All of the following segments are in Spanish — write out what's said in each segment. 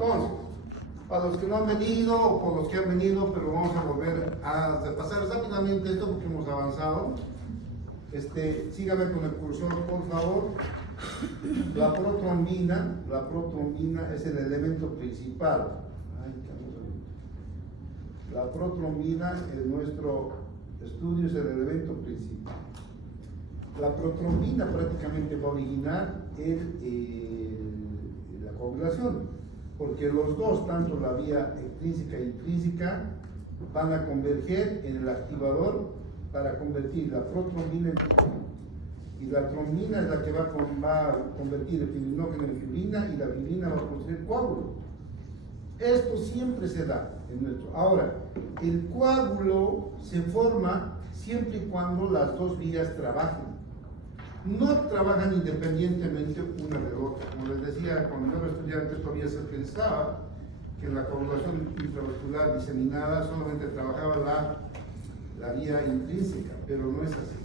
Entonces, para los que no han venido o por los que han venido, pero vamos a volver a repasar rápidamente esto porque hemos avanzado. Sígame con el cursor, por favor. La protrombina es el elemento principal. La protrombina en nuestro estudio es el elemento principal. La protrombina prácticamente va a originar la coagulación, porque los dos, tanto la vía extrínseca e intrínseca, van a converger en el activador para convertir la protrombina en trombina. Y la trombina es la que va a convertir el fibrinógeno en fibrina, y la fibrina va a producir coágulo. Esto siempre se da en nuestro. Ahora, el coágulo se forma siempre y cuando las dos vías trabajen. No trabajan independientemente una de la otra. Como les decía, cuando yo era estudiante todavía se pensaba que en la coagulación intravascular diseminada solamente trabajaba la vía intrínseca, pero no es así.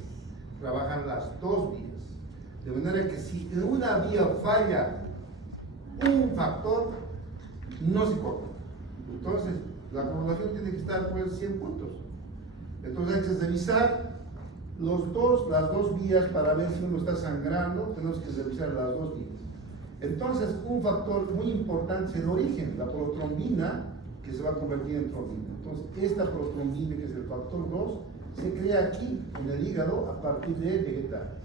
Trabajan las dos vías. De manera que si en una vía falla un factor, no se coagula. Entonces, la coagulación tiene que estar pues 100 puntos. Entonces hay que revisar las dos vías para ver si uno está sangrando. Tenemos que revisar las dos vías. Entonces, un factor muy importante es el origen, la protrombina, que se va a convertir en trombina. Entonces, esta protrombina, que es el factor 2, se crea aquí, en el hígado, a partir de vegetales.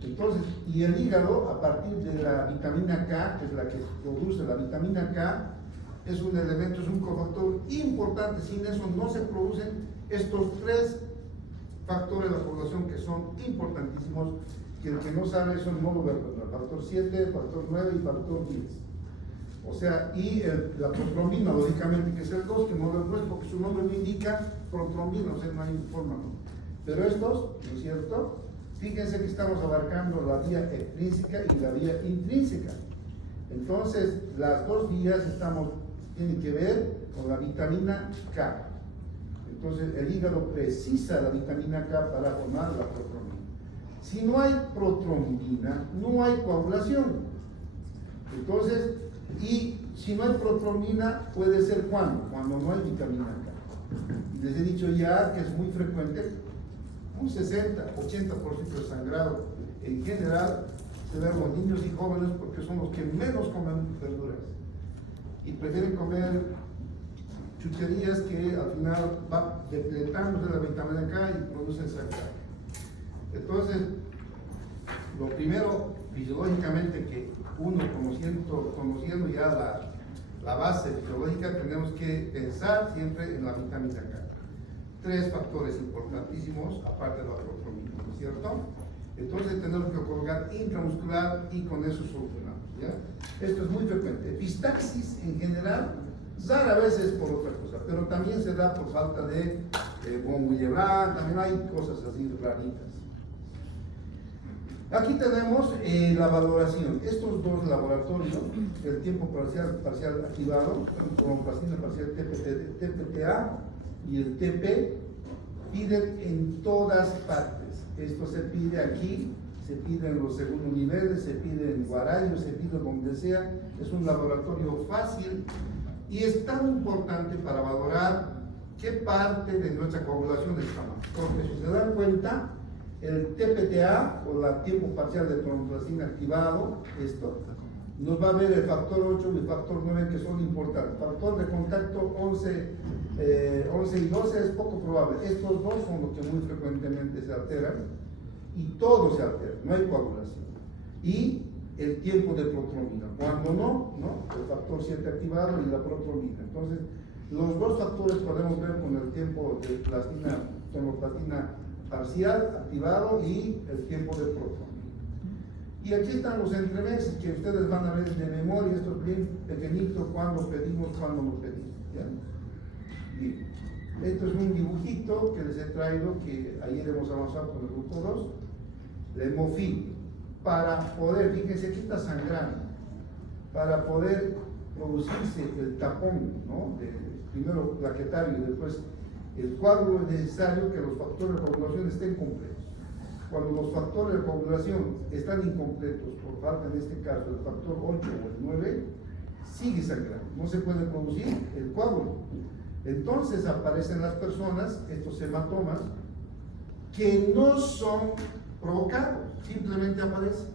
Entonces, y el hígado, a partir de la vitamina K, que es la que produce la vitamina K, es un elemento, es un cofactor importante. Sin eso no se producen estos tres factores de la población que son importantísimos, que el que no sabe son módulos, factor 7, factor 9 y factor 10. O sea, y la protrombina, lógicamente, que es el 2, que no lo he puesto porque su nombre no indica protrombina, o sea, no hay forma, ¿no? Pero estos, ¿no es cierto? Fíjense que estamos abarcando la vía extrínseca y la vía intrínseca. Entonces, las dos vías tienen que ver con la vitamina K. Entonces, el hígado precisa la vitamina K para formar la protrombina. Si no hay protrombina, no hay coagulación. Entonces, y si no hay protrombina, puede ser ¿cuándo? Cuando no hay vitamina K. Y les he dicho ya que es muy frecuente, un 60-80% de sangrado en general se da en los niños y jóvenes, porque son los que menos comen verduras y prefieren comer chucherías que al final va depletándose la vitamina K y producen sangrado. Entonces, lo primero, fisiológicamente, que uno conociendo ya la base fisiológica, tenemos que pensar siempre en la vitamina K. Tres factores importantísimos, aparte de la protrombina, ¿no es cierto? Entonces tenemos que colgar intramuscular y con eso solucionamos, ¿ya? Esto es muy frecuente. Epistaxis en general, rara vez es por otra cosa, pero también se da por falta de von Willebrand, también hay cosas así raritas. Aquí tenemos la valoración. Estos dos laboratorios, el tiempo parcial activado, con plastina parcial TPTA y el TP, piden en todas partes. Esto se pide aquí, se pide en los segundos niveles, se pide en Guarayo, se pide donde sea. Es un laboratorio fácil y es tan importante para valorar qué parte de nuestra coagulación está mal. Porque si se dan cuenta, el TPTA, o el tiempo parcial de tromboplastina activado, esto, nos va a ver el factor 8 y el factor 9, que son importantes. Factor de contacto 11 y 12 es poco probable. Estos dos son los que muy frecuentemente se alteran, y todo se altera, no hay coagulación. Y el tiempo de protrombina, cuando no, el factor 7 activado y la protrombina. Entonces, los dos factores podemos ver con el tiempo de tromboplastina parcial activado y el tiempo de protrombina. Y aquí están los entremeses que ustedes van a ver de memoria. Esto es bien pequeñito, cuando pedimos, cuando no pedimos, ¿ya? Bien. Esto es un dibujito que les he traído, que ayer hemos avanzado con el grupo 2, la hemofil, para poder, fíjense, aquí está sangrando, para poder producirse el tapón, ¿no? Primero plaquetario y después el coágulo. Es necesario que los factores de coagulación estén completos. Cuando los factores de coagulación están incompletos, por falta en este caso del factor 8 o el 9, sigue sangrando, no se puede producir el coágulo. Entonces aparecen las personas, estos hematomas, que no son provocados, simplemente aparecen.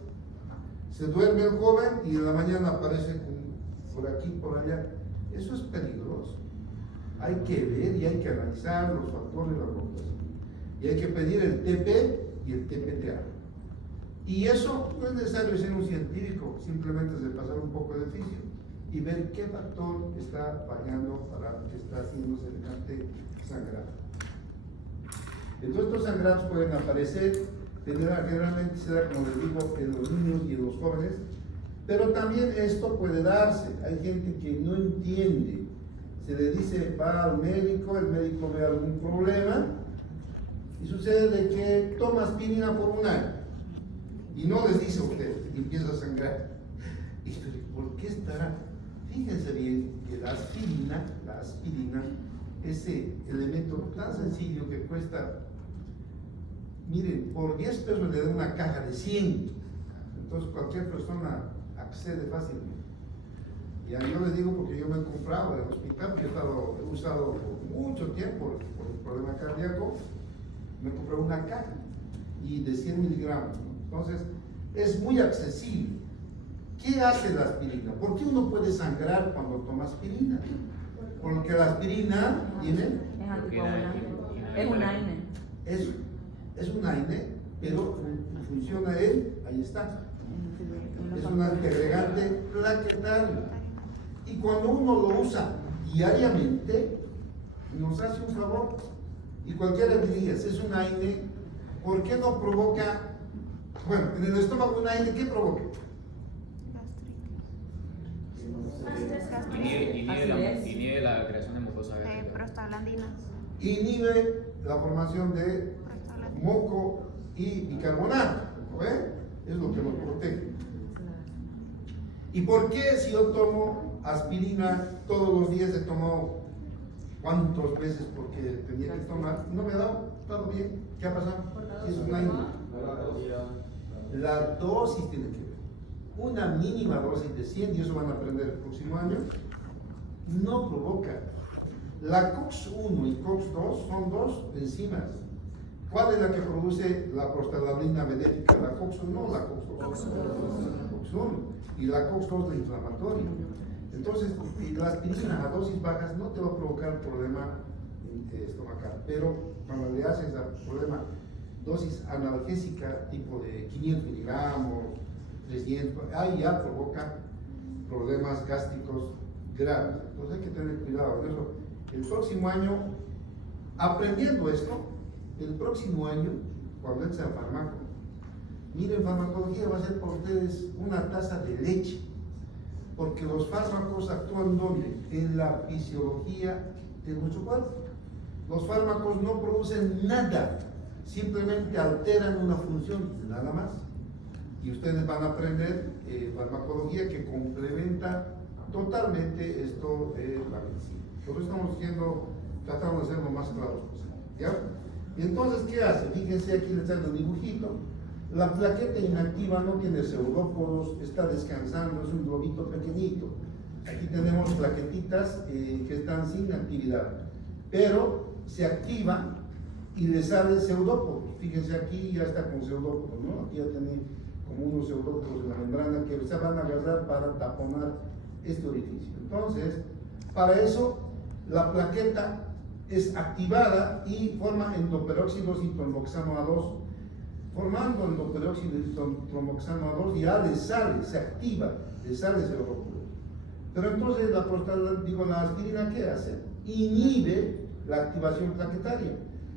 Se duerme el joven y en la mañana aparece por aquí, por allá. Eso es peligroso. Hay que ver y hay que analizar los factores, las cosas. Y hay que pedir el TP y el TPTA. Y eso no es necesario ser un científico, simplemente es de pasar un poco de fisio y ver qué factor está fallando para que está haciendo semejante sangrado. Entonces estos sangrados pueden aparecer, generalmente se da, como les digo, en los niños y en los jóvenes, pero también esto puede darse. Hay gente que no entiende, se le dice, va al médico, el médico ve algún problema y sucede de que toma aspirina por un año y no les dice a usted y empieza a sangrar. Y ¿por qué estará? Fíjense bien que la aspirina, ese elemento tan sencillo que cuesta, miren, por 10 pesos le da una caja de 100, entonces cualquier persona accede fácilmente. Y yo les digo porque yo me he comprado en el hospital, que he usado por mucho tiempo por el problema cardíaco, me compré una caja y de 100 miligramos, entonces es muy accesible. ¿Qué hace la aspirina? ¿Por qué uno puede sangrar cuando toma aspirina? Porque la aspirina tiene... Es un AINE. Es un AINE, pero funciona ahí está. Es un antiagregante plaquetario. Y cuando uno lo usa diariamente, nos hace un favor. Y cualquiera diría, si es un AINE, ¿por qué no provoca? Bueno, en el estómago un AINE, ¿qué provoca? Inhibe la creación de mucosa gástrica. Prostaglandinas. Inhibe la formación de moco y bicarbonato, ¿eh? Es lo que nos protege. ¿Y por qué si yo tomo aspirina todos los días, he tomado cuántas veces porque tenía que tomar, no me ha dado, todo bien, ¿qué ha pasado? Es un AINE. La dosis tiene que ver. Una mínima dosis de 100, y eso van a aprender el próximo año, no provoca. La COX-1 y COX-2 son dos enzimas. ¿Cuál es la que produce la prostaglandina benéfica? ¿La COX-1 o la COX-2? COX-1. Y la COX-2 la inflamatoria. Entonces, la aspirina a dosis bajas no te va a provocar problema estomacal, pero cuando le haces el problema dosis analgésica tipo de 500 miligramos, 300, ahí ya provoca problemas gástricos graves. Entonces hay que tener cuidado con eso. El próximo año, aprendiendo esto, el próximo año, cuando entre a farmaco, miren, farmacología va a ser para ustedes una taza de leche, porque los fármacos actúan ¿dónde? En la fisiología de nuestro cuerpo. Los fármacos no producen nada, simplemente alteran una función, nada más. Y ustedes van a aprender farmacología que complementa totalmente esto de la medicina. Por eso estamos tratando de ser lo más claros posible, ¿ya? Y entonces, ¿qué hace? Fíjense, aquí les traigo un dibujito. La plaqueta inactiva no tiene pseudópodos, está descansando, es un globito pequeñito. Aquí tenemos plaquetitas que están sin actividad, pero se activa y le sale pseudópodos. Fíjense, aquí ya está con pseudópodos, ¿no? Aquí ya tiene como unos pseudópodos en la membrana que se van a agarrar para taponar este orificio. Entonces, para eso, la plaqueta es activada y forma endoperóxido y tromboxano A2. Formando endoperóxido y tromboxano A2 ya le sale, se activa, le sale pseudópodo. Pero entonces la aspirina, ¿qué hace? Inhibe la activación plaquetaria.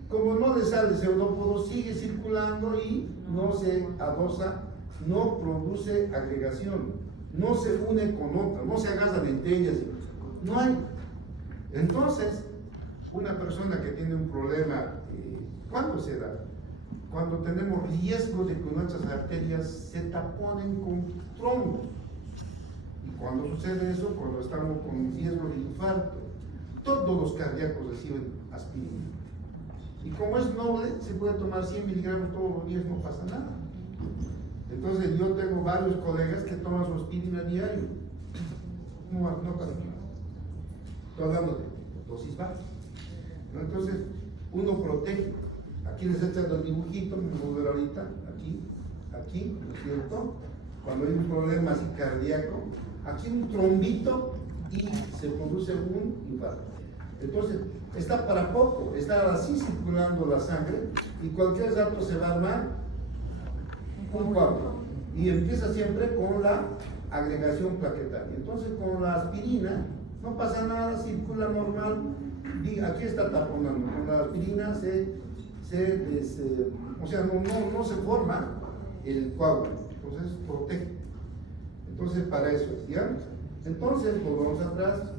Como no le sale pseudópodo, sigue circulando y no se adosa, no produce agregación, no se une con otra, no se agarran entre ellas, no hay. Entonces, una persona que tiene un problema, ¿cuándo se da? Cuando tenemos riesgo de que nuestras arterias se taponen con trombos. Y cuando sucede eso, cuando estamos con riesgo de infarto, todos los cardíacos reciben aspirina. Y como es noble, se puede tomar 100 miligramos todos los días, no pasa nada. Entonces yo tengo varios colegas que toman su aspirina diario. no pasa nada. Estoy hablando de dosis bajas, ¿no? Entonces, uno protege. Aquí les he echado el dibujito, me voy a ver ahorita, aquí, ¿no es cierto? Cuando hay un problema así cardíaco, aquí un trombito y se produce un infarto. Entonces, está para poco, está así circulando la sangre y cualquier rato se va a armar un coágulo. Y empieza siempre con la agregación plaquetaria. Entonces, con la aspirina no pasa nada, circula normal. Y aquí está taponando. Con la aspirina no se forma el coágulo. Entonces, protege. Entonces, para eso es, ¿ya? Entonces, volvamos atrás.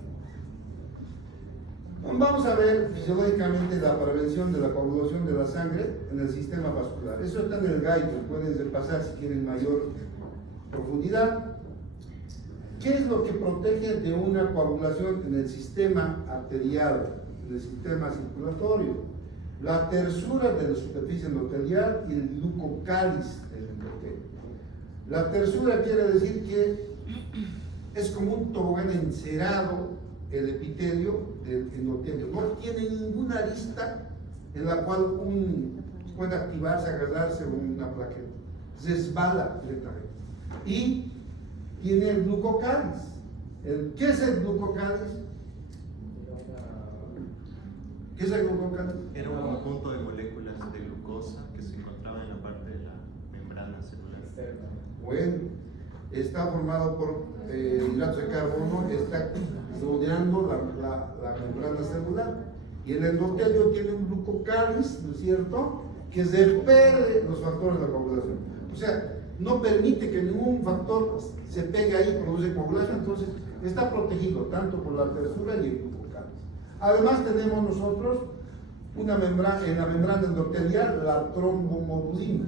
Vamos a ver fisiológicamente la prevención de la coagulación de la sangre en el sistema vascular. Eso está en el guide, pueden repasar si quieren mayor profundidad. ¿Qué es lo que protege de una coagulación en el sistema arterial, en el sistema circulatorio? La tersura de la superficie endotelial y el glucocáliz del endotelio. La tersura quiere decir que es como un tobogán encerado el epitelio del endotelio. No tiene ninguna arista en la cual puede activarse, agarrarse una plaqueta. Se resbala directamente. Y tiene el glucocáliz. ¿Qué es el glucocáliz? ¿Qué es el glucocáliz? Era un conjunto de moléculas de glucosa que se encontraba en la parte de la membrana celular. Bueno, está formado por hidratos de carbono, está rodeando la membrana celular. Y el endotelio tiene un glucocáliz, ¿no es cierto?, que repele los factores de la coagulación. O sea, no permite que ningún factor se pegue ahí y produce coagulación, entonces está protegido tanto por la tersura y el glucocáliz. Además tenemos nosotros una membrana, en la membrana endotelial, la trombomodulina.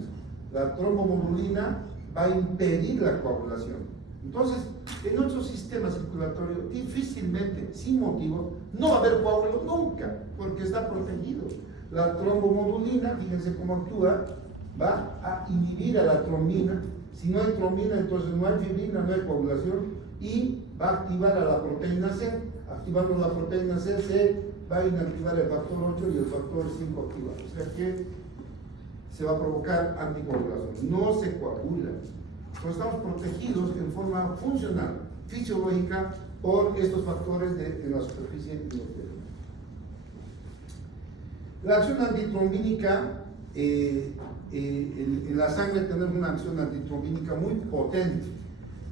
La trombomodulina va a impedir la coagulación. Entonces, en nuestro sistema circulatorio, difícilmente, sin motivo, no va a haber coágulo nunca, porque está protegido. La trombomodulina, fíjense cómo actúa, va a inhibir a la trombina. Si no hay trombina, entonces no hay fibrina, no hay coagulación, y va a activar a la proteína C. Activando la proteína C, se va a inactivar el factor 8 y el factor 5 activa. O sea que se va a provocar anticoagulación, no se coagula. Entonces estamos protegidos en forma funcional, fisiológica, por estos factores en la superficie endotelial. La acción antitrombínica, en la sangre tenemos una acción antitrombínica muy potente,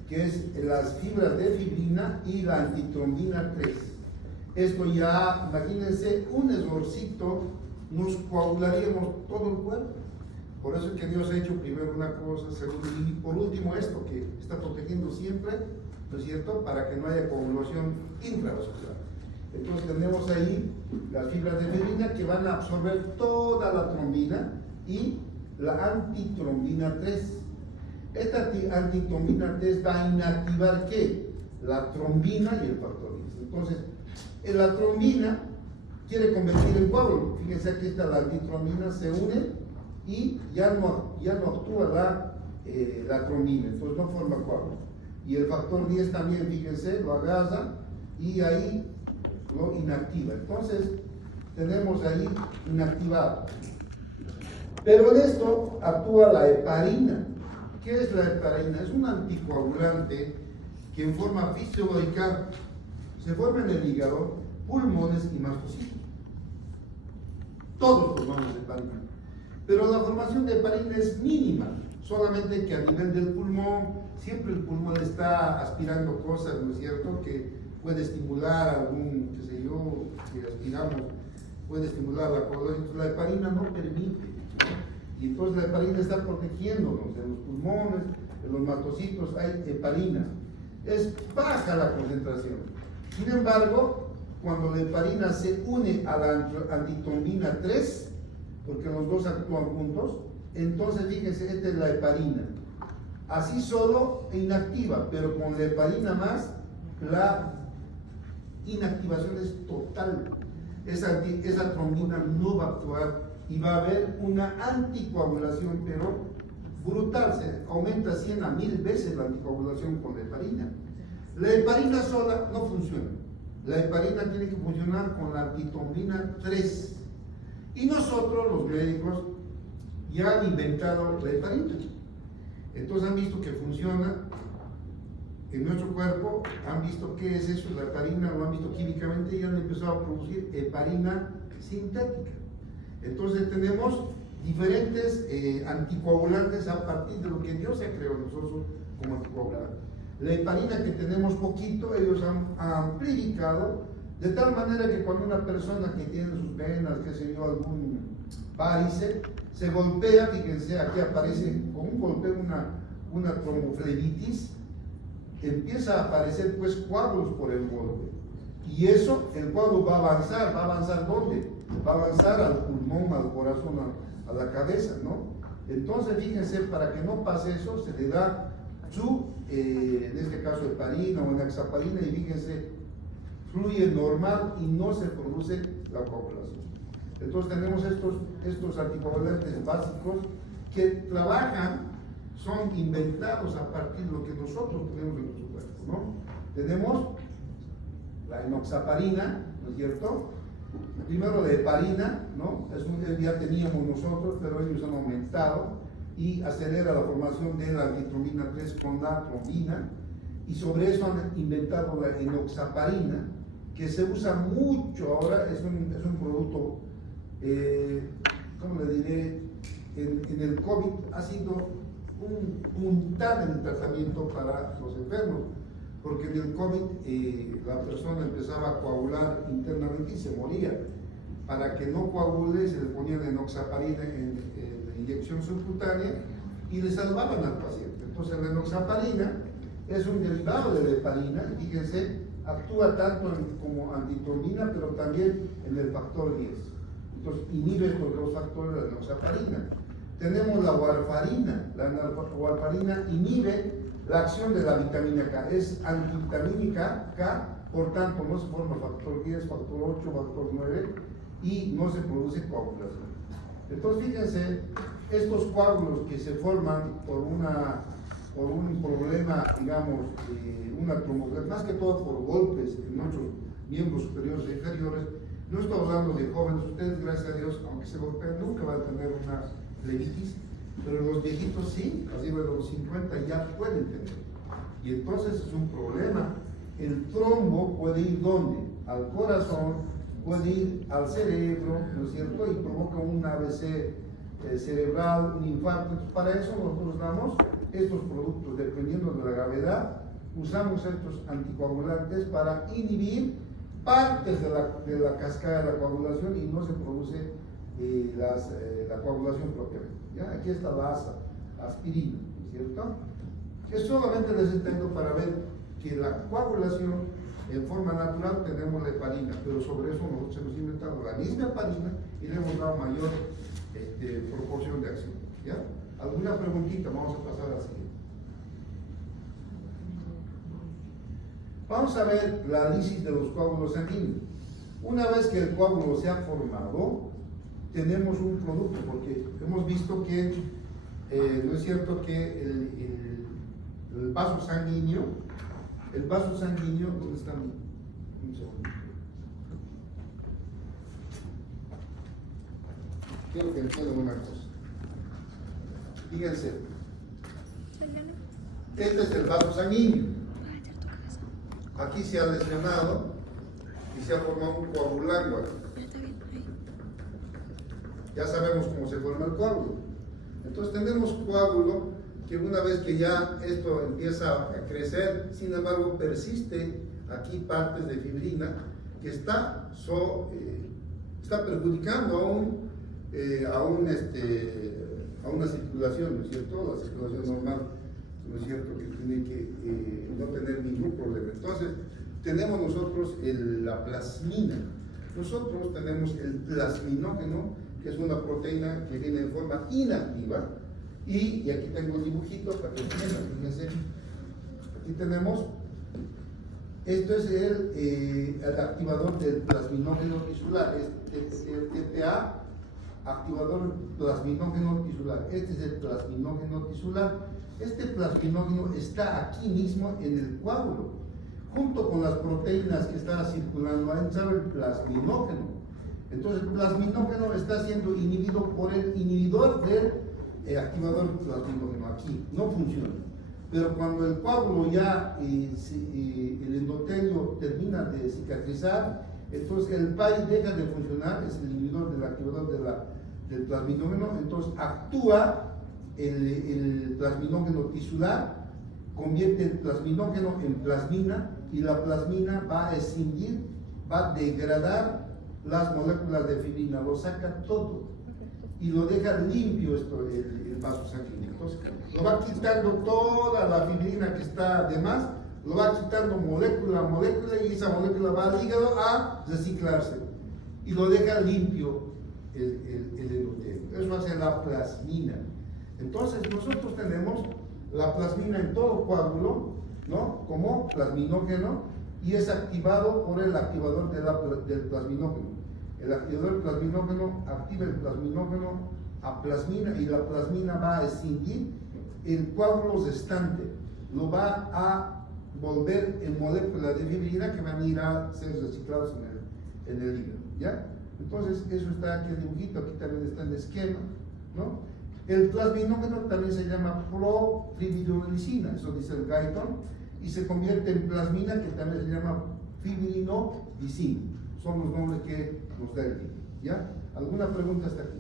que es las fibras de fibrina y la antitrombina 3. Esto ya, imagínense, un errorcito, nos coagularíamos todo el cuerpo. Por eso es que Dios ha hecho primero una cosa, segundo, y por último esto, que está protegiendo siempre, ¿no es cierto?, para que no haya coagulación intravascular. Entonces tenemos ahí las fibras de fibrina que van a absorber toda la trombina y la antitrombina 3. Esta antitrombina 3 va a inactivar ¿qué? La trombina y el factor X. Entonces, la trombina quiere convertir en coágulo. Fíjense, aquí está la antitrombina, se une y ya no actúa la trombina, entonces no forma coágulo. Y el factor 10 también, fíjense, lo agarra y ahí lo inactiva. Entonces, tenemos ahí inactivado. Pero en esto actúa la heparina. ¿Qué es la heparina? Es un anticoagulante que en forma fisiológica se forma en el hígado, pulmones y mastocitos. Todos formamos heparina. Pero la formación de heparina es mínima, solamente que a nivel del pulmón, siempre el pulmón está aspirando cosas, ¿no es cierto?, que puede estimular algún, qué sé yo, que aspiramos, puede estimular la coagulación. La heparina no permite, ¿no? Y entonces la heparina está protegiéndonos en los pulmones, en los mastocitos hay heparina. Es baja la concentración. Sin embargo, cuando la heparina se une a la antitrombina 3, porque los dos actúan juntos, entonces fíjense, esta es la heparina. Así solo e inactiva, pero con la heparina más, la inactivación es total. Esa trombina no va a actuar y va a haber una anticoagulación, pero brutal. Se aumenta 100 a 1000 veces la anticoagulación con la heparina. La heparina sola no funciona. La heparina tiene que funcionar con la antitrombina 3. Y nosotros, los médicos, ya han inventado la heparina. Entonces han visto que funciona en nuestro cuerpo, han visto qué es eso, la heparina, lo han visto químicamente y han empezado a producir heparina sintética. Entonces tenemos diferentes anticoagulantes a partir de lo que Dios ha creado nosotros como anticoagulante. La heparina que tenemos poquito, ellos han amplificado de tal manera que cuando una persona que tiene sus venas, qué sé yo, algún varice, se golpea, fíjense, aquí aparece con un golpe una tromboflebitis, empieza a aparecer pues coágulos por el golpe. Y eso, el coágulo va a avanzar ¿dónde? Va a avanzar al pulmón, al corazón, a la cabeza, ¿no? Entonces, fíjense, para que no pase eso, se le da en este caso heparina o enaxaparina, y fíjense, fluye normal y no se produce la coagulación. Entonces tenemos estos anticoagulantes básicos que trabajan, son inventados a partir de lo que nosotros tenemos en nuestro cuerpo, ¿no? Tenemos la enoxaparina, ¿no es cierto? Primero la heparina, ¿no? Ya teníamos nosotros, pero ellos han aumentado y acelera la formación de la antitrombina 3 con la trombina, y sobre eso han inventado la enoxaparina, que se usa mucho ahora, es un producto, ¿cómo le diré? En el COVID ha sido un puntal en el tratamiento para los enfermos, porque en el COVID la persona empezaba a coagular internamente y se moría. Para que no coagule se le ponía la enoxaparina en inyección subcutánea y le salvaban al paciente. Entonces la enoxaparina es un derivado de la heparina, fíjense, actúa tanto como antitrombina, pero también en el factor 10. Entonces inhibe estos dos factores de la enoxaparina. Tenemos la warfarina. La warfarina inhibe la acción de la vitamina K, es antivitamínica K, por tanto no se forma factor 10, factor 8, factor 9 y no se produce coagulación. Entonces fíjense, estos coágulos que se forman por un problema, digamos, una tromboflebitis, más que todo por golpes en nuestros miembros superiores e inferiores, no estoy hablando de jóvenes, ustedes gracias a Dios, aunque se golpeen, nunca van a tener una flebitis, pero los viejitos sí, arriba de los 50 ya pueden tener. Y entonces es un problema. El trombo puede ir ¿dónde? Al corazón, puede ir al cerebro, ¿no es cierto? Y provoca un ABC cerebral, un infarto. Entonces, para eso nosotros damos estos productos, dependiendo de la gravedad, usamos estos anticoagulantes para inhibir partes de la cascada de la coagulación y no se produce la coagulación propiamente. ¿Ya? Aquí está la aspirina, ¿no es cierto? Que solamente les extengo para ver que la coagulación en forma natural tenemos la heparina, pero sobre eso nosotros hemos inventado la misma heparina y le hemos dado mayor proporción de acción. ¿Ya? ¿Alguna preguntita? Vamos a pasar a la siguiente. Vamos a ver la lisis de los coágulos sanguíneos. Una vez que el coágulo se ha formado, tenemos un producto, porque hemos visto que no es cierto que el vaso sanguíneo, ¿dónde está? Un segundo. Quiero que entiendan una cosa. Fíjense, este es el vaso sanguíneo. Aquí se ha lesionado y se ha formado un coagulándula. Ya sabemos cómo se forma el coágulo. Entonces tenemos coágulo que una vez que ya esto empieza a crecer, sin embargo persiste aquí partes de fibrina que está perjudicando a una circulación, ¿no es cierto? La circulación normal, ¿no es cierto? Que tiene que no tener ningún problema. Entonces tenemos nosotros la plasmina. Nosotros tenemos el plasminógeno, que es una proteína que viene en forma inactiva, y aquí tengo un dibujito para que entiendan, fíjense, aquí tenemos, esto es el activador del plasminógeno tisular, es el TPA, activador plasminógeno tisular, este es el plasminógeno tisular, este plasminógeno está aquí mismo en el coágulo, junto con las proteínas que están circulando, ha entrado el plasminógeno. Entonces el plasminógeno está siendo inhibido por el inhibidor del activador plasminógeno. Aquí no funciona. Pero cuando el coágulo ya, el endotelio termina de cicatrizar, entonces el PAI deja de funcionar, es el inhibidor del activador del plasminógeno, entonces actúa el plasminógeno tisular, convierte el plasminógeno en plasmina, y la plasmina va a escindir, va a degradar las moléculas de fibrina, lo saca todo y lo deja limpio el vaso sanguíneo. Entonces lo va quitando toda la fibrina que está de más, lo va quitando molécula a molécula, y esa molécula va al hígado a reciclarse y lo deja limpio el endotelio. Eso hace la plasmina. Entonces nosotros tenemos la plasmina en todo coágulo, ¿no? Como plasminógeno, y es activado por el activador del plasminógeno. El activador del plasminógeno activa el plasminógeno a plasmina, y la plasmina va a escindir el coágulo restante, lo va a volver en moléculas de fibrina que van a ir a ser reciclados en el hígado, ¿ya? Entonces eso está aquí el dibujito, aquí también está el esquema, ¿no? El plasminógeno también se llama profibrilocina, eso dice el Guyton, y se convierte en plasmina, que también se llama fibrinolizina. Son los nombres que nos da el libro, ¿ya? ¿Alguna pregunta hasta aquí?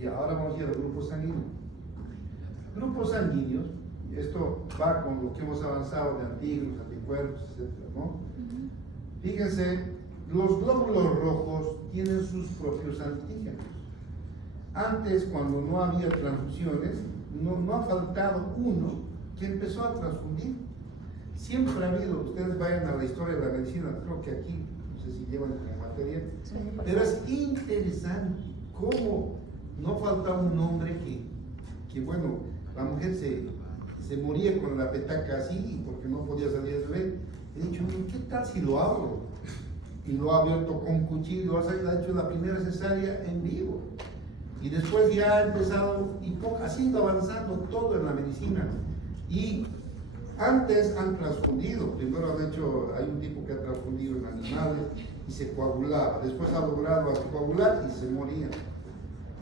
Y ahora vamos a ir al grupo sanguíneo. Grupos sanguíneos, esto va con lo que hemos avanzado de antígenos, anticuerpos, etc., ¿no? Fíjense, los glóbulos rojos tienen sus propios antígenos. Antes, cuando no había transfusiones, no ha faltado uno que empezó a transfundir. Siempre ha habido, ustedes vayan a la historia de la medicina, creo que aquí, no sé si llevan como materia, pero es interesante cómo no faltaba un hombre que bueno, la mujer se moría con la petaca así porque no podía salir de bebé. He dicho, ¿qué tal si lo abro? Y lo ha abierto con cuchillo, ha hecho la primera cesárea en vivo. Y después ya ha empezado, y ha sido avanzando todo en la medicina. Y antes han transfundido, primero han hecho, hay un tipo que ha transfundido en animales y se coagulaba, después ha logrado coagular y se moría.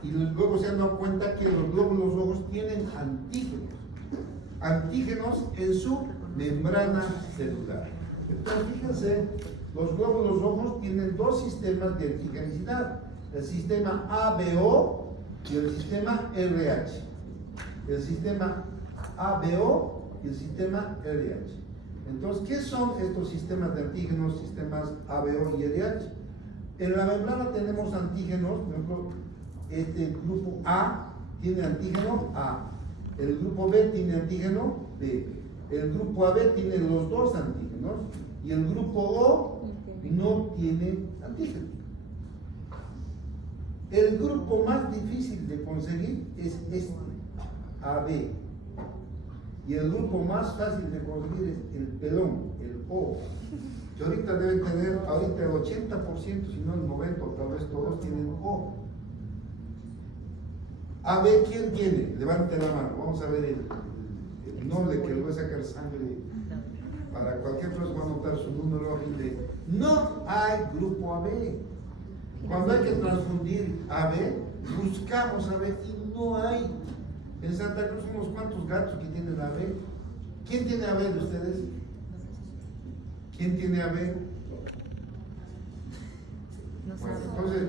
Y luego se han dado cuenta que los glóbulos rojos tienen antígenos en su membrana celular. Entonces fíjense, los glóbulos rojos tienen dos sistemas de antigenicidad, el sistema ABO y el sistema RH. El sistema ABO y el sistema RH. Entonces, ¿qué son estos sistemas de antígenos, sistemas ABO y RH? En la membrana tenemos antígenos, por ejemplo, este grupo A tiene antígeno A, el grupo B tiene antígeno B, el grupo AB tiene los dos antígenos, y el grupo O no tiene antígeno. El grupo más difícil de conseguir es este, AB. Y el grupo más fácil de conseguir es el pelón, el O. Que ahorita deben tener, el 80%, si no el 90%, tal vez todos tienen O. AB, ¿quién tiene? Levante la mano, vamos a ver el nombre que le voy a sacar sangre. Para cualquier persona va a anotar su número de. No hay grupo AB. Cuando hay que transfundir AB, buscamos AB y no hay. En Santa Cruz unos cuantos gatos que tienen AB. ¿Quién tiene AB de ustedes? ¿Quién tiene AB? Bueno, entonces,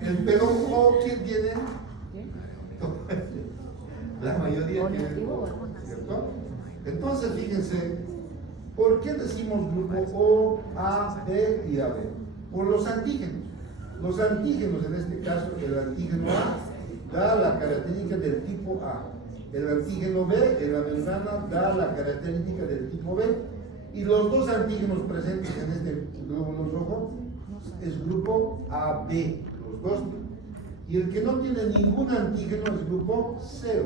el pelón O, ¿quién tiene? La mayoría tiene O, ¿cierto? Entonces, fíjense, ¿por qué decimos grupo O, A, B y AB? Por los antígenos. Los antígenos, en este caso, el antígeno A da la característica del tipo A. El antígeno B en la membrana da la característica del tipo B. Y los dos antígenos presentes en este glóbulo rojo es grupo AB, los dos. Y el que no tiene ningún antígeno es grupo 0,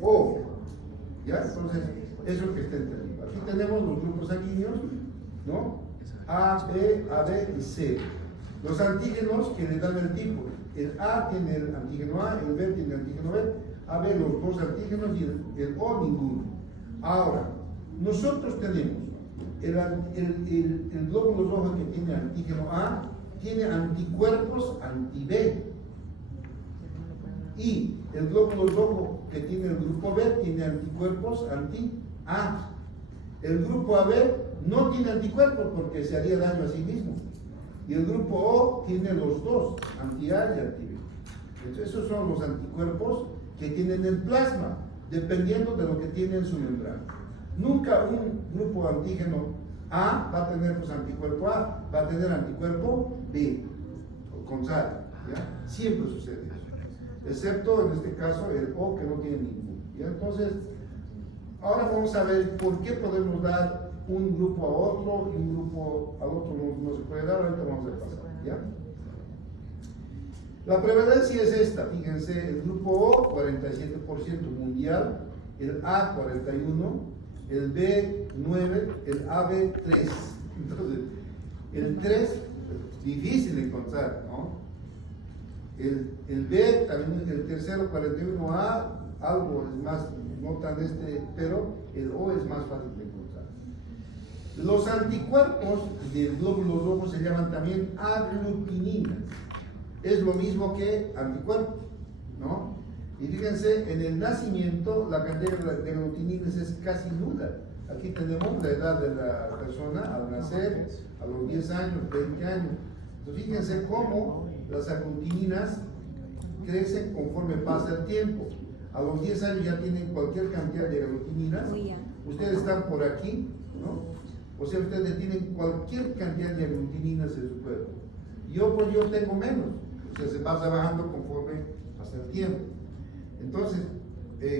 O. ¿Ya? Entonces, eso es lo que está entendido. Aquí tenemos los grupos sanguíneos, ¿no? A, B, AB y C. Los antígenos que le dan el tipo. El A tiene el antígeno A, el B tiene el antígeno B, AB los dos antígenos y el O ninguno. Ahora, nosotros tenemos el glóbulo rojo que tiene antígeno A, tiene anticuerpos anti-B. Y el glóbulo rojo que tiene el grupo B tiene anticuerpos anti-A. El grupo AB no tiene anticuerpos porque se haría daño a sí mismo. Y el grupo O tiene los dos, anti-A y anti-B. Entonces, esos son los anticuerpos que tienen el plasma, dependiendo de lo que tiene en su membrana. Nunca un grupo antígeno A va a tener pues, anticuerpo A, va a tener anticuerpo B, con sal, ¿ya? Siempre sucede eso, excepto en este caso el O que no tiene ninguno, ¿ya? Entonces, ahora vamos a ver por qué podemos dar un grupo a otro y un grupo al otro no se puede dar, ahorita vamos a pasar, ¿ya? La prevalencia es esta, fíjense, el grupo O 47% mundial, el A 41%, el B 9%, el AB 3%. Entonces, el 3 difícil de encontrar, ¿no? El B también, el tercero 41A, algo es más, no tan pero el O es más fácil de encontrar. Los anticuerpos del glóbulo rojo se llaman también aglutininas. Es lo mismo que anticuerpos, ¿no? Y fíjense, en el nacimiento la cantidad de aglutininas es casi nula. Aquí tenemos la edad de la persona al nacer, a los 10 años, 20 años. Entonces fíjense cómo las aglutininas crecen conforme pasa el tiempo. A los 10 años ya tienen cualquier cantidad de aglutininas. Ustedes están por aquí, ¿no? O sea, ustedes tienen cualquier cantidad de aglutininas en su cuerpo. Yo tengo menos. O sea, se va bajando conforme pasa el tiempo. Entonces,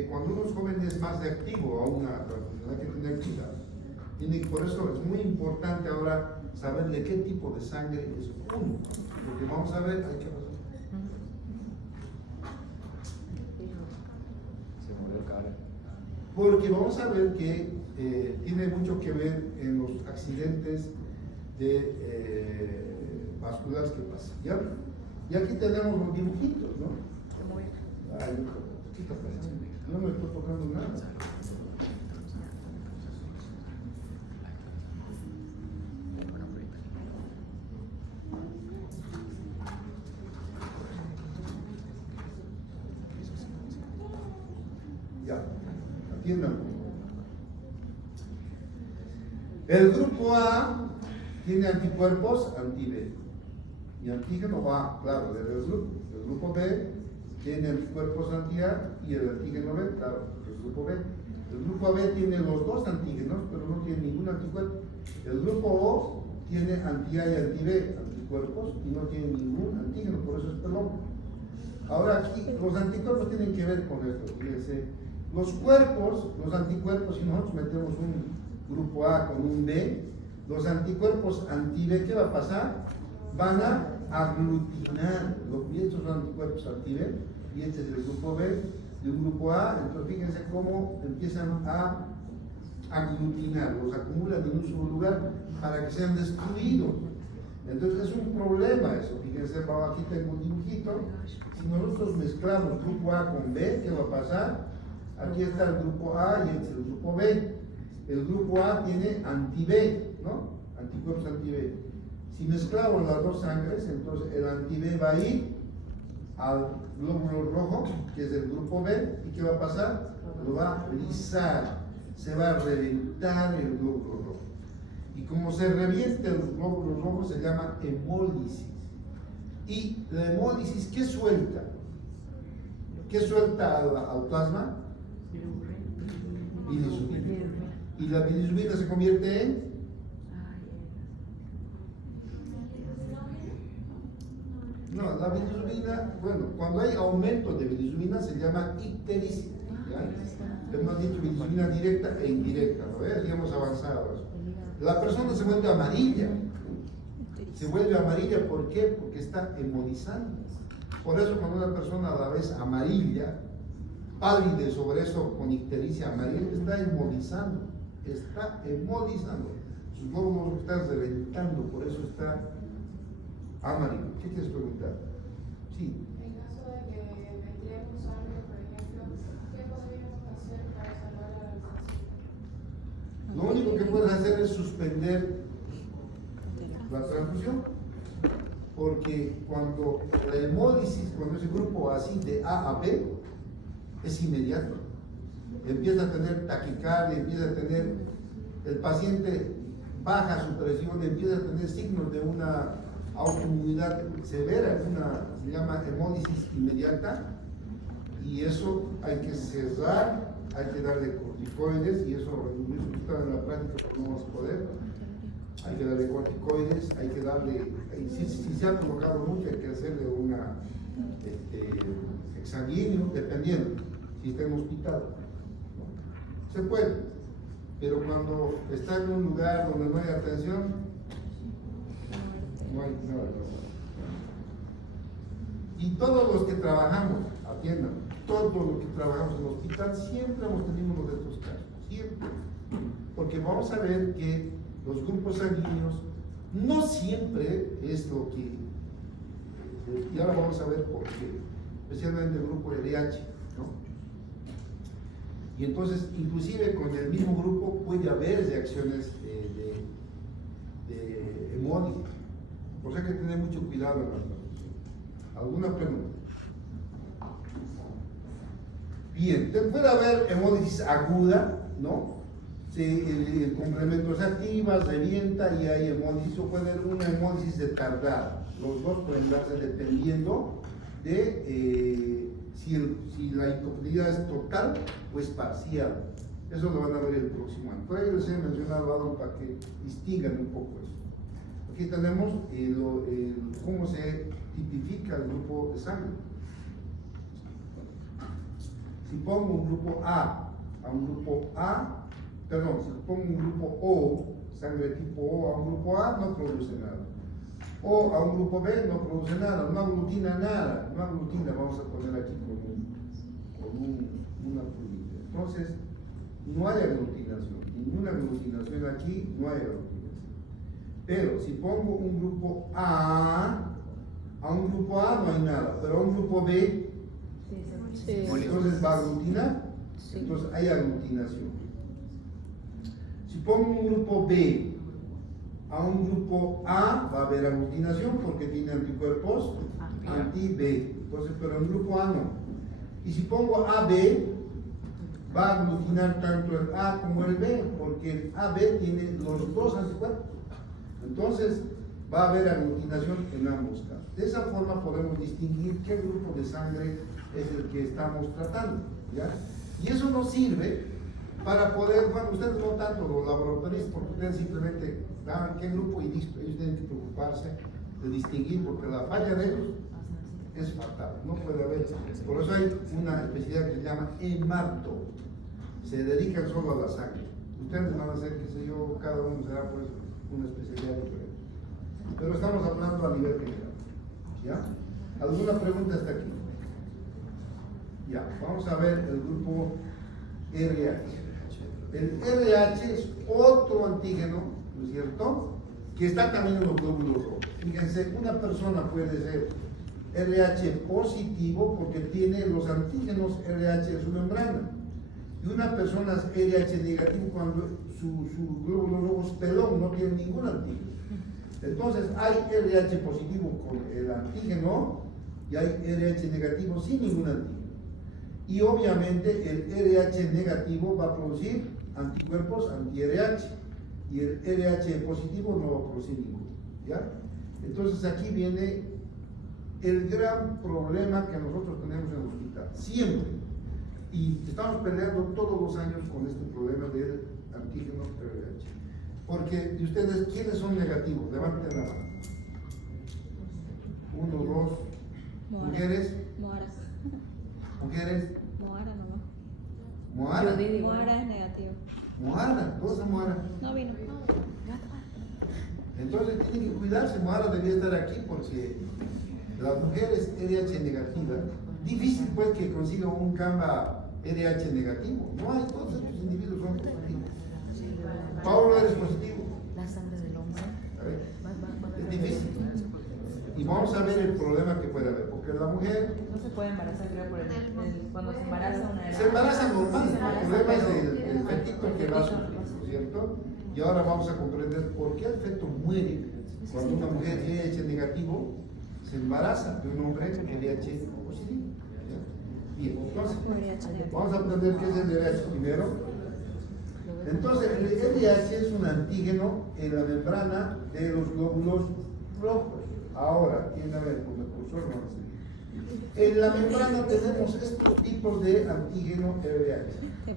cuando uno es joven es más reactivo a una transfusión, hay que tener cuidado. Por eso es muy importante ahora saber de qué tipo de sangre es uno. Porque vamos a ver, hay que pasar. Porque vamos a ver que tiene mucho que ver en los accidentes vasculares que pasan. ¿Ya? Y aquí tenemos los dibujitos, ¿no? Ay, no me estoy tocando nada. Ya, atiendan. El grupo A tiene anticuerpos anti-B y antígeno A, claro, del grupo. El grupo B tiene anticuerpos anti-A y el antígeno B, claro, el grupo B. El grupo B tiene los dos antígenos, pero no tiene ningún anticuerpo. El grupo O tiene anti-A y anti-B, anticuerpos, y no tiene ningún antígeno, por eso es pelón. Ahora aquí, los anticuerpos tienen que ver con esto, fíjense. Los cuerpos, los anticuerpos, si nosotros metemos un grupo A con un B, los anticuerpos anti-B, ¿qué va a pasar? Van a aglutinar, estos son anticuerpos anti-B, y este es el grupo B de un grupo A. Entonces fíjense cómo empiezan a aglutinar, los acumulan en un solo lugar para que sean destruidos. Entonces es un problema eso. Fíjense, aquí tengo un dibujito. Si nosotros mezclamos grupo A con B, ¿qué va a pasar? Aquí está el grupo A y este es el grupo B. El grupo A tiene anti-B, ¿no? Anticuerpos anti-B. Si mezclamos las dos sangres, entonces el anti-B va a ir al glóbulo rojo, que es el grupo B, ¿y qué va a pasar? Lo va a lisar, se va a reventar el glóbulo rojo. Y como se reviente el glóbulo rojo, se llama hemólisis. Y la hemólisis, ¿qué suelta? ¿Qué suelta al plasma? Bilirrubina. Y la bilirrubina se convierte en no, la bilirrubina, bueno, cuando hay aumento de bilirrubina se llama ictericia. Hemos dicho bilirrubina directa e indirecta, ¿no? Ya hemos avanzado eso. La persona se vuelve amarilla. Se vuelve amarilla, ¿por qué? Porque está hemolizando. Por eso cuando una persona a la vez amarilla, pálida y sobre eso con ictericia amarilla, está hemolizando. Está hemolizando. Sus glóbulos están reventando, por eso está amarillo. ¿Qué quieres preguntar? Sí. En caso de que retiremos sangre, por ejemplo, ¿qué podríamos hacer para salvar a la paciente? Lo único que puedes hacer es suspender la transfusión, porque cuando la hemólisis, cuando ese grupo así de A a B, es inmediato. Empieza a tener taquicardia, empieza a tener, el paciente baja su presión, empieza a tener signos de una autoinmunidad severa, se llama hemólisis inmediata, y eso hay que cerrar, hay que darle corticoides, y eso en la práctica no vamos a poder. Hay que darle corticoides, hay que darle, si se ha provocado mucho, hay que hacerle una exsanguíneo, dependiendo si está en hospital. Se puede, pero cuando está en un lugar donde no hay atención, no hay nada. Y todos los que trabajamos, atiendan, todos los que trabajamos en el hospital, siempre hemos tenido uno de estos casos, siempre. Porque vamos a ver que los grupos sanguíneos no siempre es lo que, y ahora vamos a ver por qué, especialmente el grupo RH, ¿no? Y entonces, inclusive con el mismo grupo puede haber reacciones de hemólisis, por eso hay que tener mucho cuidado en la transfusión. ¿Alguna pregunta? Bien, puede haber hemólisis aguda, ¿no? El complemento se activa, revienta y hay hemólisis, o puede haber una hemólisis retardada. Los dos pueden darse dependiendo de si la incompatibilidad es total o es parcial. Eso lo van a ver el próximo año. Por ahí les he mencionado algo para que distingan un poco eso. Aquí tenemos cómo se tipifica el grupo de sangre. Si pongo un grupo A a un grupo A, perdón, si pongo un grupo O, sangre tipo O a un grupo A, no produce nada. O a un grupo B no produce nada, no aglutina nada, no aglutina, vamos a poner aquí una plumita. Entonces, no hay aglutinación, ninguna aglutinación aquí, no hay aglutinación. Pero si pongo un grupo A un grupo A no hay nada, pero a un grupo B, entonces va a aglutinar, entonces hay aglutinación. Si pongo un grupo B a un grupo A, va a haber aglutinación porque tiene anticuerpos anti-B, entonces, pero en grupo A no. Y si pongo AB, va a aglutinar tanto el A como el B, porque el AB tiene los dos anticuerpos. Entonces, va a haber aglutinación en ambos casos. De esa forma podemos distinguir qué grupo de sangre es el que estamos tratando, ¿ya? Y eso nos sirve para poder, bueno, ustedes no tanto los laboratoristas, porque ustedes simplemente dan qué grupo y listo. Ellos tienen que preocuparse de distinguir, porque la falla de ellos es fatal, no puede haber. Por eso hay una especialidad que se llama hemato, se dedican solo a la sangre. Ustedes van a hacer, qué sé yo, cada uno será pues una especialidad diferente. Pero estamos hablando a nivel general, ¿ya? ¿Alguna pregunta hasta aquí? Ya, vamos a ver el grupo RH. El RH es otro antígeno, ¿no es cierto?, que está también en los glóbulos rojos. Fíjense, una persona puede ser RH positivo porque tiene los antígenos RH en su membrana. Y una persona es RH negativo cuando su glóbulo rojo es pelón, no tiene ningún antígeno. Entonces hay RH positivo con el antígeno y hay RH negativo sin ningún antígeno. Y obviamente el RH negativo va a producir anticuerpos anti-RH y el RH positivo no va a producir ninguno, ¿ya? Entonces aquí viene el gran problema que nosotros tenemos en el hospital, siempre, y estamos peleando todos los años con este problema del antígeno RH. Porque de ustedes, ¿quiénes son negativos? Levanten la mano. 1, 2, mujeres. Mujeres. Moara nomás. Moara. Moara es negativo. Moara, ¿dónde está Moara? No vino. Entonces tienen que cuidarse, Moara debía estar aquí porque las mujeres RH negativas, difícil pues que consiga un Canva RH negativo. No hay, todos estos individuos son positivos. Pablo, ¿eres positivo? La sangre del hombre. A ver, es difícil. Y vamos a ver el problema que puede haber, porque la mujer No se puede embarazar, creo, por cuando se embaraza una edad. se embaraza normal. Sí, se embaraza, El problema es pero el fetito que va a el sufrir. fetito. cierto? Y ahora vamos a comprender por qué el feto muere cuando una mujer RH negativo se embaraza de un hombre RH positivo. ¿Ya? Bien, entonces, vamos a aprender qué es el RH primero. Entonces, el RH es un antígeno en la membrana de los glóbulos rojos. Ahora, ¿quién a ver con el cursor? Vamos a seguir. En la membrana tenemos estos tipos de antígeno RH.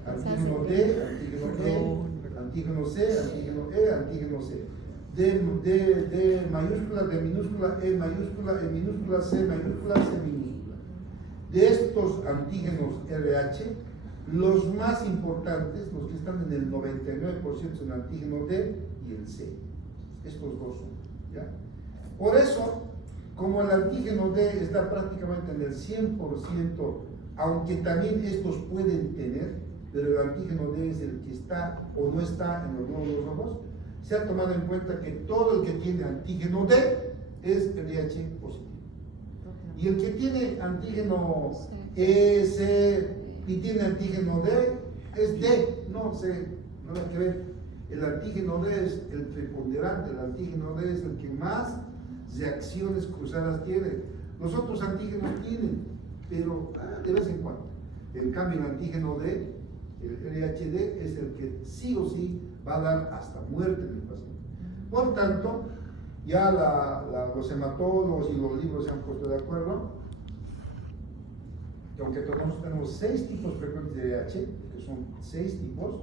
Antígeno D, antígeno E, antígeno C, antígeno E, antígeno C. D mayúscula, D minúscula, E minúscula, C mayúscula, C minúscula. De estos antígenos RH, los más importantes, los que están en el 99% son el antígeno D y el C. Estos dos son, ¿ya? Por eso, como el antígeno D está prácticamente en el 100%, aunque también estos pueden tener, pero el antígeno D es el que está o no está en los glóbulos rojos, se ha tomado en cuenta que todo el que tiene antígeno D es RH positivo. Y el que tiene antígeno E, C y tiene antígeno D es D, no C, no hay que ver. El antígeno D es el preponderante, el antígeno D es el que más reacciones cruzadas tiene. Los otros antígenos tienen, pero de vez en cuando. En cambio, el antígeno D, el RHD, es el que sí o sí va a dar hasta muerte del paciente. Por tanto, ya los hematólogos y los libros se han puesto de acuerdo que aunque tenemos 6 tipos frecuentes de RH, que son 6 tipos,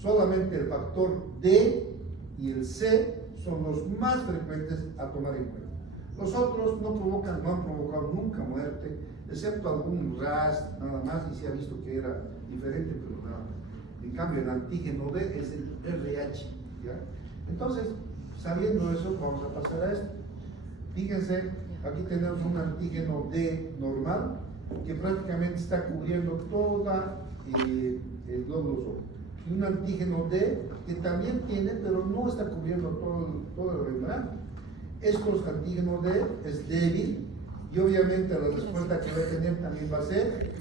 solamente el factor D y el C son los más frecuentes a tomar en cuenta. Los otros no han provocado nunca muerte, excepto algún RAS, nada más, y se ha visto que era diferente, pero nada más. En cambio, el antígeno D es el RH, ¿ya? Entonces, sabiendo eso, vamos a pasar a esto. Fíjense, aquí tenemos un antígeno D normal, que prácticamente está cubriendo toda el glóbulo rojo. Y un antígeno D que también tiene, pero no está cubriendo toda la membrana. Estos antígenos D es débil y obviamente la respuesta que va a tener también va a ser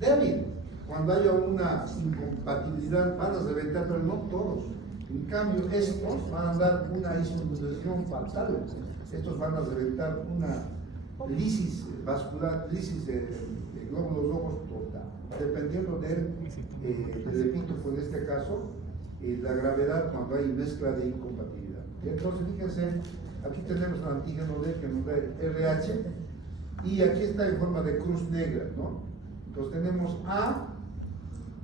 débil. Cuando haya una incompatibilidad van a reventar, pero no todos. En cambio, estos van a dar una insuficiencia fatal. Estos van a reventar una lisis vascular, lisis de glóbulos rojos total, dependiendo del epítopo en este caso, la gravedad cuando hay mezcla de incompatibilidad. Entonces, fíjense, aquí tenemos el antígeno D que nos da el RH y aquí está en forma de cruz negra, ¿no? Entonces tenemos A,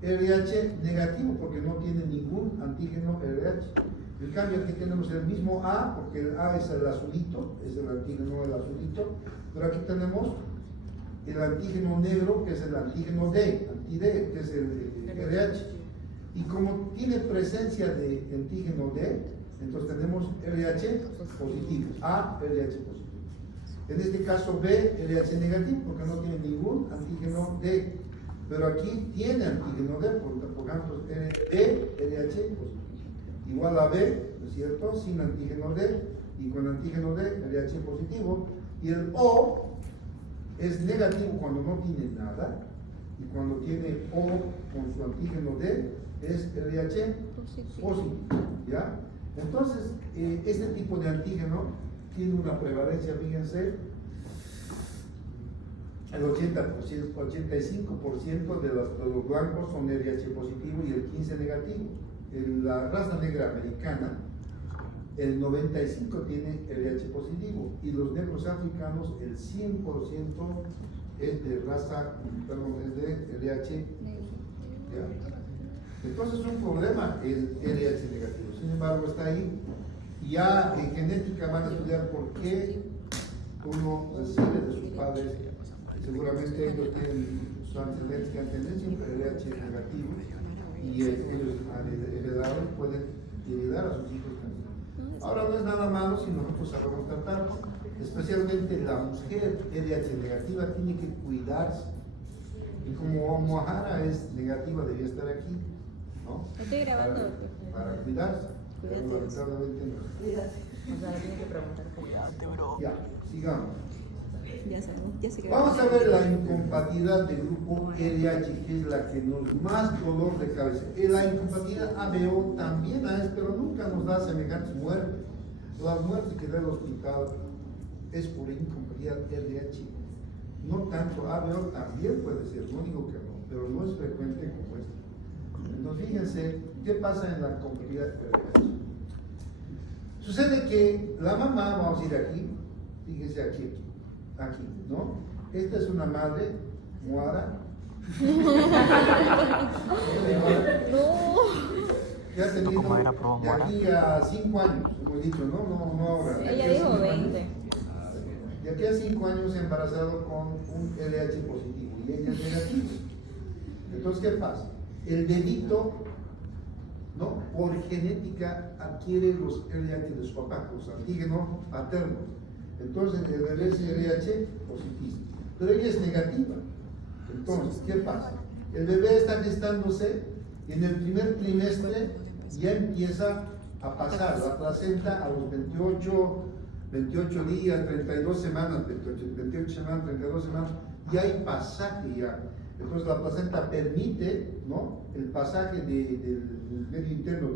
RH negativo porque no tiene ningún antígeno RH. En cambio aquí tenemos el mismo A, porque el A es el azulito, es el antígeno del azulito, pero aquí tenemos el antígeno negro, que es el antígeno D, anti-D, que es el RH. Y como tiene presencia de antígeno D, entonces tenemos RH positivo, A, RH positivo. En este caso B, RH negativo, porque no tiene ningún antígeno D. Pero aquí tiene antígeno D, por tanto, B, RH positivo. Igual a B, ¿no es cierto? Sin antígeno D, y con antígeno D, RH positivo. Y el O es negativo cuando no tiene nada, y cuando tiene O con su antígeno D, es RH positivo, ¿ya? Entonces, este tipo de antígeno tiene una prevalencia, fíjense, el 85% de los blancos son RH positivo y el 15% negativo. En la raza negra americana, el 95% tiene RH positivo y los negros africanos, el 100% es de raza, perdón, es de RH positivo. Entonces es un problema el RH negativo, sin embargo está ahí. Ya en genética van a estudiar por qué uno recibe de sus padres, seguramente ellos tienen su ascendencia, siempre RH negativo, y ellos al heredar pueden heredar a sus hijos también. Ahora no es nada malo si nosotros sabemos tratarlo, especialmente la mujer RH negativa tiene que cuidarse, y como Moahara es negativa debería estar aquí, ¿no? Estoy grabando. Para cuidarse. Pero lamentablemente no. O sea, tiene que preguntar cuidado. Ya, sigamos. Ya sé que Vamos a ver la incompatibilidad del grupo RH, que es la que nos más dolor de cabeza. La incompatibilidad ABO también hay, pero nunca nos da semejantes muertes. Las muertes que da el hospital es por incompatibilidad RH. No tanto ABO, también puede ser, no digo que no, pero no es frecuente como esto. Entonces fíjense, ¿qué pasa en la incompatibilidad RH? Sucede que la mamá, vamos a ir aquí, fíjense aquí, ¿no? Esta es una madre, Moara. Ya ha tenido de aquí a 5 años, hemos dicho, no ahora. Ella dijo 20. De aquí a 5 años se ha embarazado con un LH positivo y ella es negativa. Entonces, ¿qué pasa? El bebito, ¿no? Por genética adquiere los LH de su papá, los antígenos paternos. Entonces el bebé es LH positivo, pero ella es negativa. Entonces, ¿qué pasa? El bebé está gestándose y en el primer trimestre ya empieza a pasar la placenta a los 28 días, 32 semanas, 28 semanas, 32 semanas, ya hay pasaje ya. Entonces la placenta permite, ¿no?, el pasaje del medio interno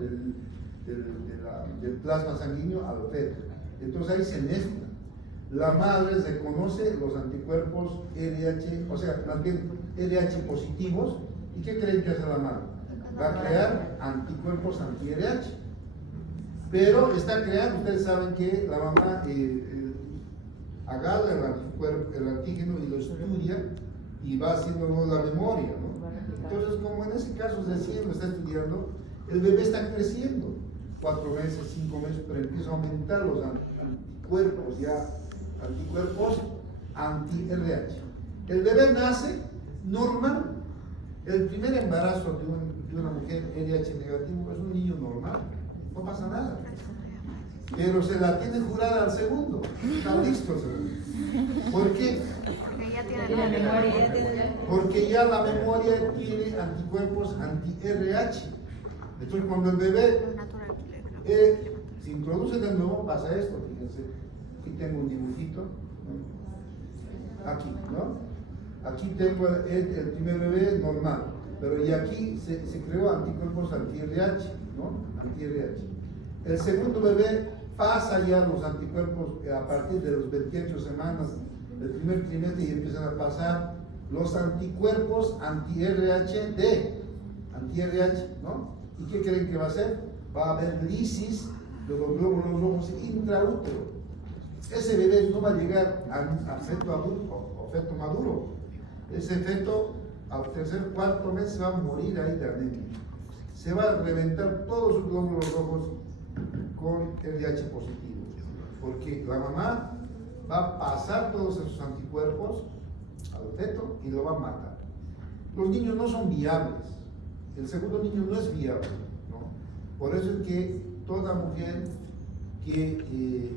del plasma sanguíneo al feto. Entonces ahí se mezcla. La madre reconoce los anticuerpos RH, o sea, más bien RH positivos. ¿Y qué creen que hace la madre? Va a crear anticuerpos anti-RH. Pero está creando, ustedes saben que la mamá agarra el antígeno y lo estudia y va haciendo la memoria, ¿no? Entonces, como en ese caso recién lo está estudiando, el bebé está creciendo, 4 meses, 5 meses, pero empieza a aumentar los anticuerpos ya, anticuerpos anti-RH. El bebé nace normal. El primer embarazo de una mujer RH negativo es un niño normal, no pasa nada. Pero se la tiene jurada al segundo, está listo el segundo. ¿Por qué? Porque ya la memoria tiene anticuerpos anti-RH. Entonces cuando el bebé se introduce de nuevo, pasa esto, fíjense. Aquí tengo un dibujito, ¿no? Aquí, ¿no? Aquí tengo el primer bebé normal, pero y aquí se creó anticuerpos anti-RH, ¿no? Anti-RH. El segundo bebé pasa ya los anticuerpos a partir de los 28 semanas del primer trimestre y empiezan a pasar los anticuerpos anti-RH, ¿no? ¿Y qué creen que va a hacer? Va a haber lisis de los glóbulos rojos intraútero. Ese bebé no va a llegar a feto adulto o feto maduro. Ese feto al tercer, cuarto mes se va a morir ahí de anemia. Se va a reventar todos sus glóbulos rojos con LH positivo, porque la mamá va a pasar todos esos anticuerpos al feto y lo va a matar. Los niños no son viables, el segundo niño no es viable, ¿no? Por eso es que toda mujer que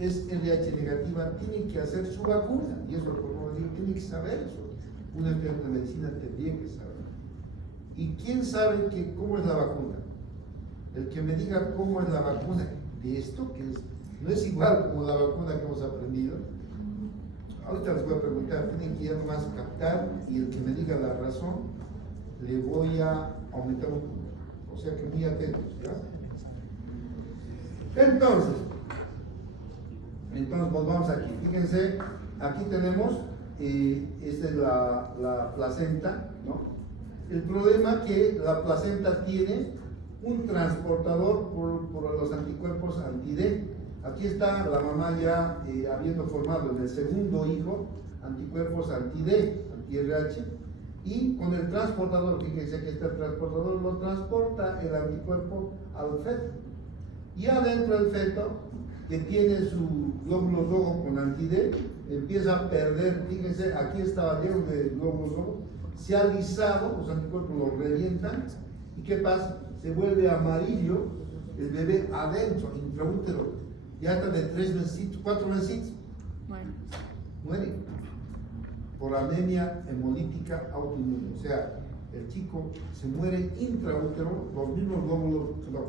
es LH negativa tiene que hacer su vacuna, y eso lo podemos decir, tiene que saber eso. Un estudiante de medicina tendría que saber. ¿Y quién sabe cómo es la vacuna? El que me diga cómo es la vacuna de esto, que no es igual como la vacuna que hemos aprendido. Ahorita les voy a preguntar, tienen que ya nomás captar, y el que me diga la razón, le voy a aumentar un punto. O sea que muy atentos, ¿ya? Entonces volvamos aquí. Fíjense, aquí tenemos, esta es la placenta, ¿no? El problema es que la placenta tiene un transportador por los anticuerpos anti-D. Aquí está la mamá ya habiendo formado en el segundo hijo anticuerpos anti-D, anti-RH, y con el transportador, fíjense que este transportador lo transporta el anticuerpo al feto. Y adentro del feto, que tiene su glóbulo rojo con anti-D, empieza a perder, fíjense, aquí estaba lleno de glóbulos rojos, se ha alisado, los anticuerpos lo revientan, ¿y qué pasa? Se vuelve amarillo el bebé adentro, intraútero, ya está de 3 meses, 4 meses, muere por anemia hemolítica autoinmune. O sea, el chico se muere intraútero, los mismos glóbulos, los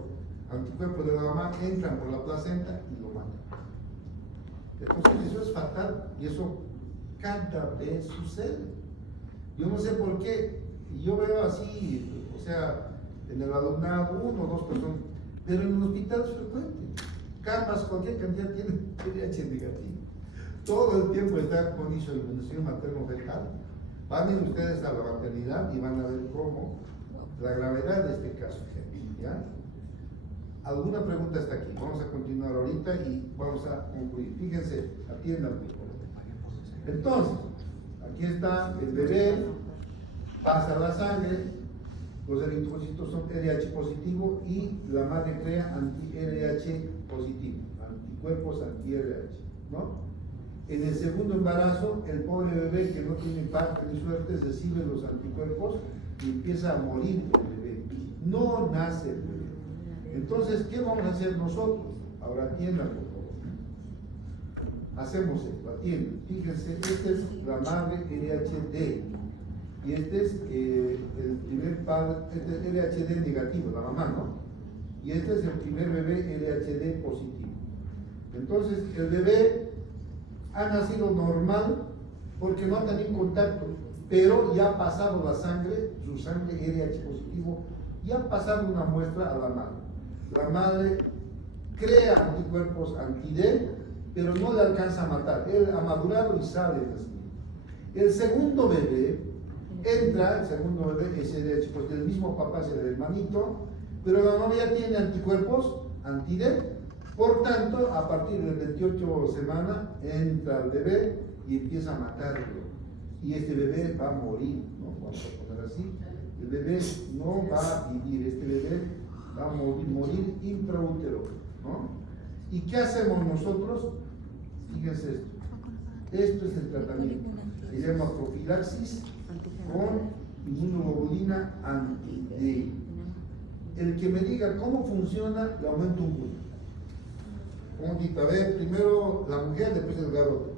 anticuerpos de la mamá entran por la placenta y lo matan. Entonces eso es fatal y eso cada vez sucede. Yo no sé por qué, y yo veo así, o sea, en el alumnado, 1 o 2 personas, pero en el hospital es frecuente. Camas, cualquier cantidad tiene TDAH negativo. Todo el tiempo está con inmunización materno-fetal. Van a ir ustedes a la maternidad y van a ver cómo la gravedad de este caso, ¿ya? ¿Alguna pregunta hasta aquí? Vamos a continuar ahorita y vamos a concluir. Fíjense, atiendan. Entonces, aquí está el bebé, pasa la sangre, los eritrocitos son RH positivo y la madre crea anti-RH positivo, anticuerpos anti-RH, ¿no? En el segundo embarazo, el pobre bebé que no tiene parte ni suerte recibe los anticuerpos y empieza a morir el bebé. No nace el bebé. Entonces, ¿qué vamos a hacer nosotros? Ahora atiendan, por favor. Hacemos esto, atiendan. Fíjense, esta es la madre RHD. Y este es el primer padre, este es RHD negativo, la mamá, ¿no? Y este es el primer bebé RHD positivo. Entonces, el bebé ha nacido normal porque no ha tenido contacto, pero ya ha pasado la sangre, su sangre RH positivo, y ha pasado una muestra a la madre. La madre crea anticuerpos anti-D, pero no le alcanza a matar. Él ha madurado y sale de así. El segundo bebé entra, el segundo bebé es RH, pues del mismo papá es el hermanito, pero la mamá ya tiene anticuerpos anti-D. Por tanto, a partir del 28 semana entra el bebé y empieza a matarlo. Y este bebé va a morir, ¿no? Vamos a poner así. El bebé no va a vivir, este bebé va a morir intraútero, ¿no? ¿Y qué hacemos nosotros? Fíjense esto. Esto es el tratamiento. Se llama profilaxis con inmunoglobulina anti-D. El que me diga cómo funciona, le aumento un punto. Un momentito, a ver, primero la mujer, después el garoto.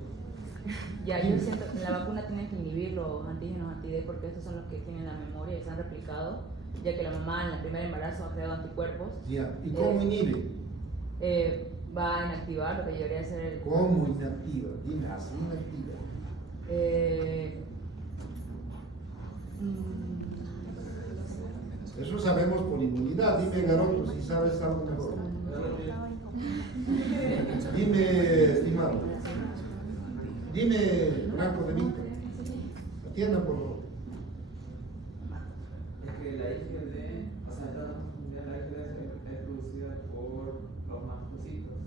Ya, yo siento que la vacuna tiene que inhibir los antígenos anti-D porque estos son los que tienen la memoria y se han replicado, ya que la mamá en el primer embarazo ha creado anticuerpos. Ya, ¿y cómo inhibe? Va a inactivar lo que debería ser el... ¿Cómo inactiva? Dime, así inactiva. Eso sabemos por inmunidad. Dime, garoto, si sabes algo mejor. Dime, estimado. Dime, Franco de mí. Atienda, por favor. Es que la IgD, o sea, la IgD es producida por los mastocitos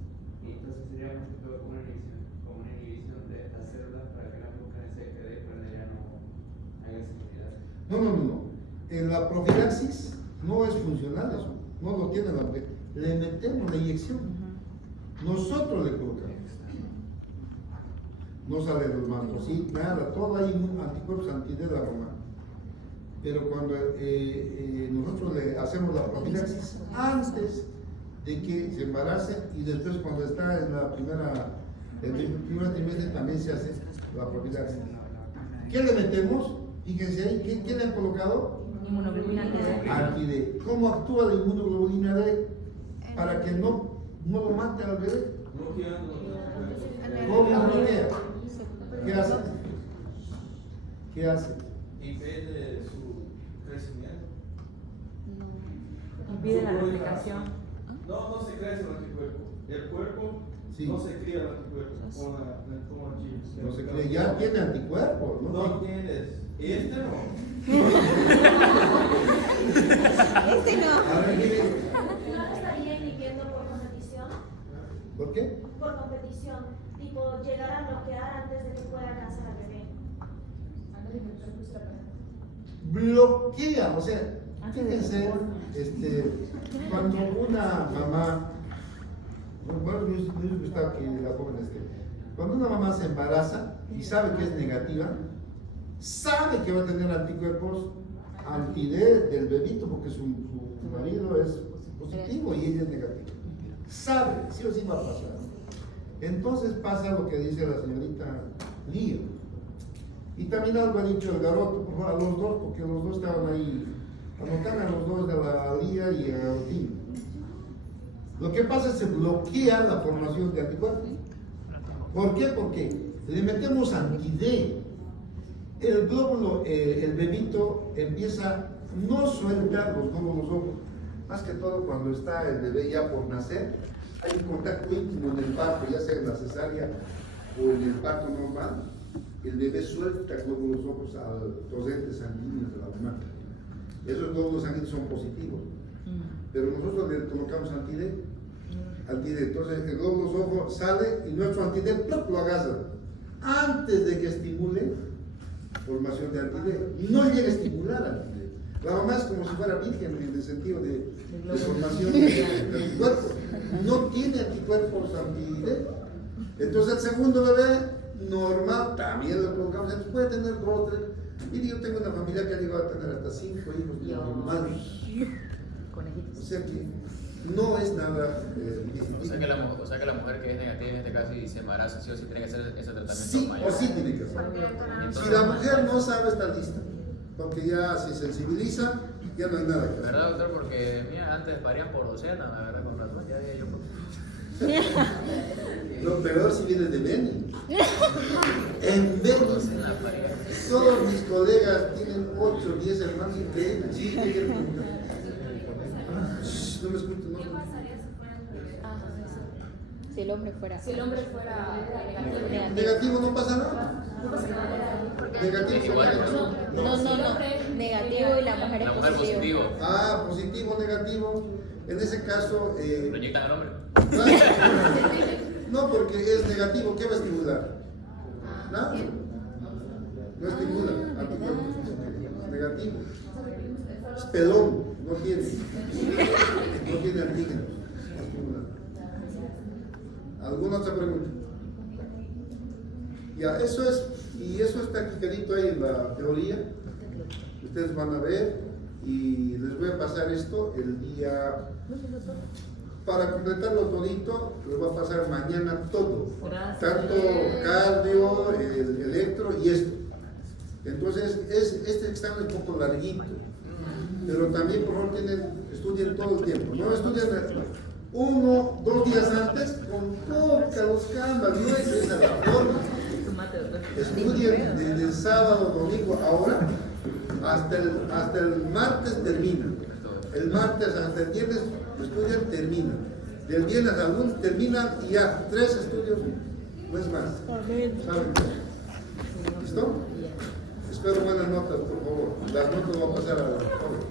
y entonces sería más que todo como una inhibición de estas células para que no busquen ese IgD y por ende ya no haya sensibilidad. No. En la profilaxis no es funcional eso. No lo tiene la mujer. Le metemos la inyección. Nosotros le colocamos. No sale los mastocitos, nada. Todo hay anticuerpos anti-D de la mamá. Pero cuando nosotros le hacemos la profilaxis antes de que se embarace y después cuando está en la el primer trimestre también se hace la profilaxis. ¿Qué le metemos? Fíjense ahí, ¿qué le han colocado? Inmunoglobulina anti-D. Anti-D. ¿Cómo actúa la inmunoglobulina D para que no lo mate al bebé? ¿Cómo bloquea? ¿Qué hace? ¿Qué hace? Impide su crecimiento. Impide la replicación. No se crece el anticuerpo. El cuerpo Sí. no se cría el anticuerpo como el chip. No se cree, ya tiene anticuerpos, ¿no? No tienes. Este no. Este no. A ver, mire, ¿No lo estaría inhibiendo por competición? ¿por qué? Por competición, tipo llegar a bloquear antes de que pueda alcanzar al bebé. Bloquea, o sea, fíjense, cuando una mamá, bueno, me gusta que la joven cuando una mamá se embaraza y sabe que es negativa, sabe que va a tener anticuerpos anti-D del bebito porque su marido es positivo y ella es negativa. Sabe, sí o sí va a pasar. Entonces pasa lo que dice la señorita Lía. Y también algo ha dicho el garoto, por favor, a los dos, porque los dos estaban ahí, anotan a los dos de la Lía y a Garotín. Lo que pasa es que se bloquea la formación de anticuerpos. ¿Por qué? Porque le metemos anti-D. El glóbulo, el bebito empieza, no suelta los glóbulos rojos. Más que todo cuando está el bebé ya por nacer, hay un contacto íntimo en el parto, ya sea en la cesárea o en el parto normal. El bebé suelta glóbulos rojos al torrente sanguíneo de la mamá. Esos glóbulos sanguíneos son positivos. Pero nosotros le colocamos anti-D. Entonces el glóbulo rojo sale y nuestro anti-D ¡plup! Lo agarra. Antes de que estimule formación de anti-D. No llega a estimular anti-D. La mamá es como si fuera virgen en el sentido de formación de anticuerpos. No tiene anticuerpos anti-D. Entonces el segundo bebé normal también lo colocamos. Entonces puede tener 2, 3. Mire, yo tengo una familia que ha llegado a tener hasta 5 hijos normales. Conejitos. O sea que no es nada O sea que la mujer que es negativa en este caso y se embaraza, sí o sí tiene que hacer ese tratamiento sí mayor. o sí tiene que hacer. Si la mujer no sabe, está lista. Porque ya se sensibiliza, ya no hay nada que hacer. ¿Verdad, doctor? Porque mira, antes parían por docena, la verdad, con razón, ya yo. Lo peor si viene de Beni. En Beni, Docena parían. todos mis colegas tienen 8, 10 hermanos increíbles. Sí, ¿qué quieren preguntar? No me escucho, no. Si el hombre fuera. Si el hombre fuera negativo. Negativo no pasa nada. Negativo Igual, negativo. No. Negativo y la mujer La es mujer positivo. Ah, positivo, negativo. En ese caso, ¿Lo inyectan al hombre? no, porque es negativo. ¿Qué va a estimular? Nada. No estimula. Anticuerpos. Negativo. Es pelón. No tiene. No tiene antígenos. ¿Alguna otra pregunta? Ya, eso es. Y eso está aquí quedito ahí en la teoría. Ustedes van a ver. Y les voy a pasar esto el día. Para completarlo todito, les voy a pasar mañana todo. Gracias. Tanto cardio, el electro y esto. Entonces, este examen es un poco larguito. Pero también, por favor, estudien todo el tiempo. No estudien 1, 2 días antes con poca los canvas. No es esa la forma. Estudien desde el sábado, domingo, ahora, hasta el martes termina. El martes hasta el viernes estudian, terminan. Del viernes al lunes terminan y ya, 3 estudios, no es más. ¿Saben? ¿Listo? Espero buenas notas, por favor. Las notas van a pasar a la joven.